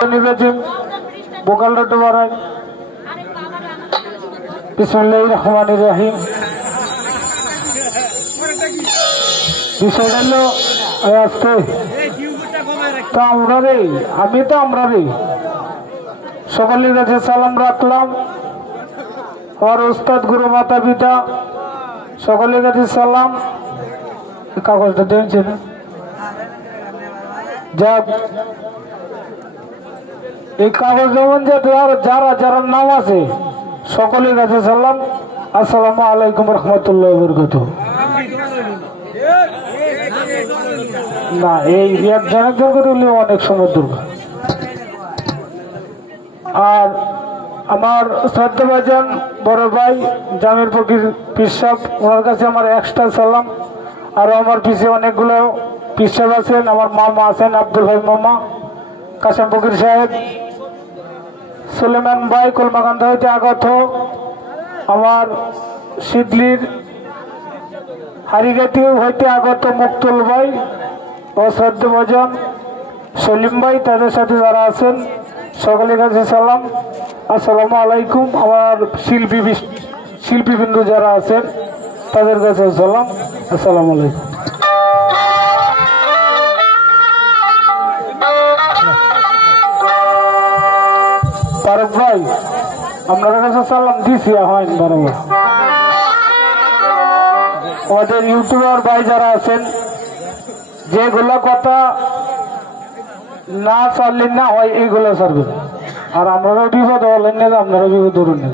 बोकाल डोबाराय बिस्मिल्लाहिर रहमानिर रहीम বিষয়টা হলো আজকে তো আমরা রে আমি তো আমরা রে সকলের কাছে সালাম রাখলাম আর উস্তাদ গুরু মাতা পিতা সকলের কাছে সালাম কাগজটা দিয়েছেন যা এই কাগজ যেমন যে যারা যারা নাম আছে সকলের কাছে সালাম আসসালামু আলাইকুম রহমতুল্লাহ বরকাতুহু না এই একজন একজন করে হলে অনেক সময় দুর্গা আর আমার শ্রদ্ধাভাজন বড় ভাই জামির ফকির পীর সাহেব ওনার কাছে আমার এক্সট্রা সালাম আর আমার পিছিয়ে অনেকগুলো পীর সাহেব আছেন আমার মামা আছেন আব্দুল ভাই মামা কাসেম ফকির সাহেব সুলেমান ভাই কলমাকান্দা হইতে আগত আমার শিদলির হারিগাতি হইতে আগত মুক্তুল ভাই ও শ্রদ্ধাভাজন সলিম ভাই তাদের সাথে যারা আছেন সকলের কাছে সালাম আসসালামু আলাইকুম আমার শিল্পীবৃন্দ যারা আছেন তাদের কাছে সালাম আসসালামু আলাইকুম তারক ভাই আপনার কাছে সালাম দিছি হয়নি বরাবর আমাদের ইউটিউবার ভাই যারা আছেন যেগুলো কথা না চাললেন না হয় এইগুলো সারবেন আর আপনারাও বিপদ হলেন না আপনারা বিপদ ধরুন না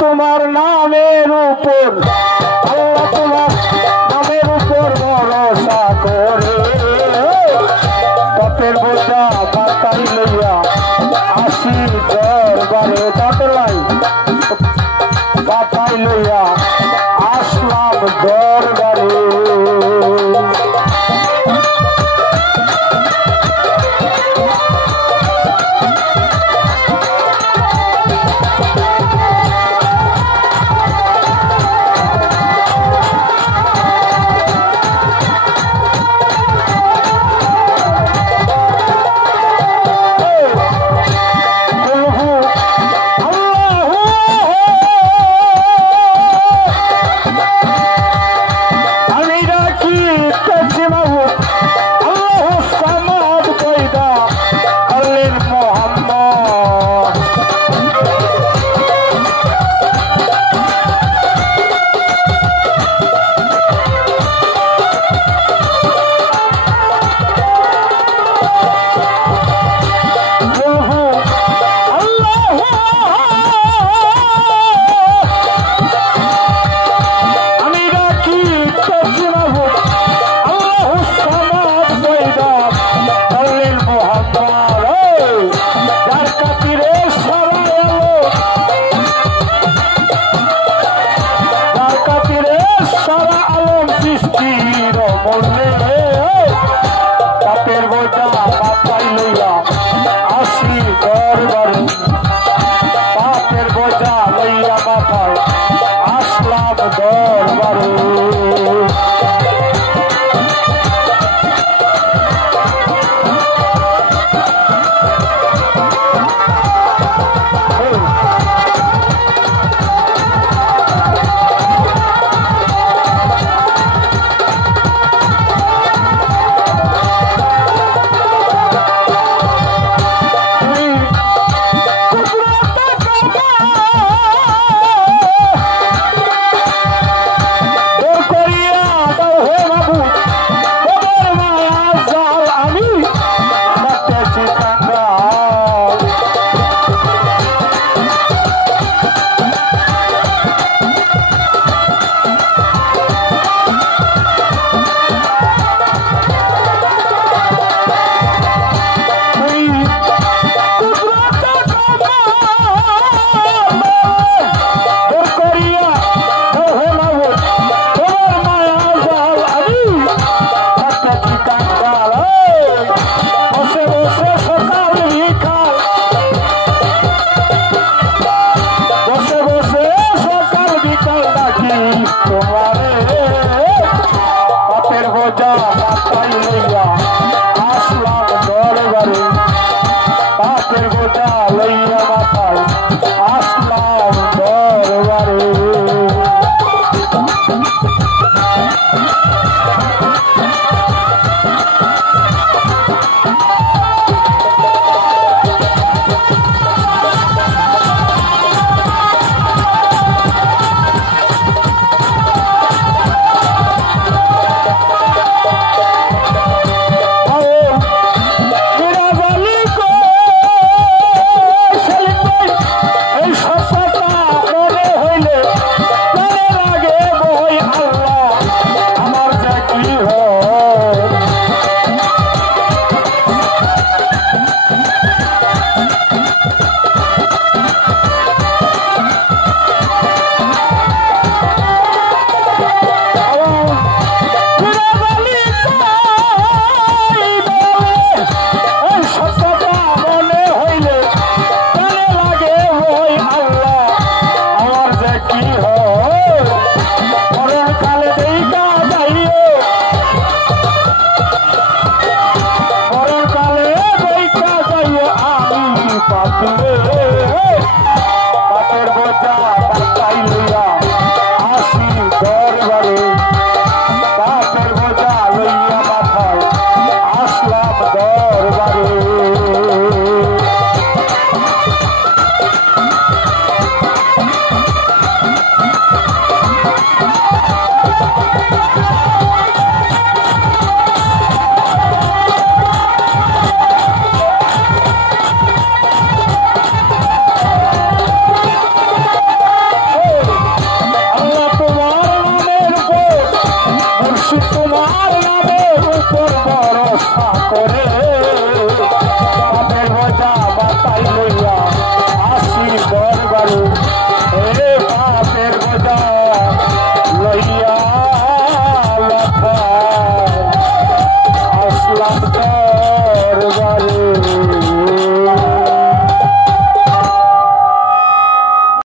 তোমার নামের উপর আল্লাহ তোমার নামের উপর ভরসা করে পথের বোঝা মাথায় লইয়া আসি দরবারে ততলাই মাথায় লইয়া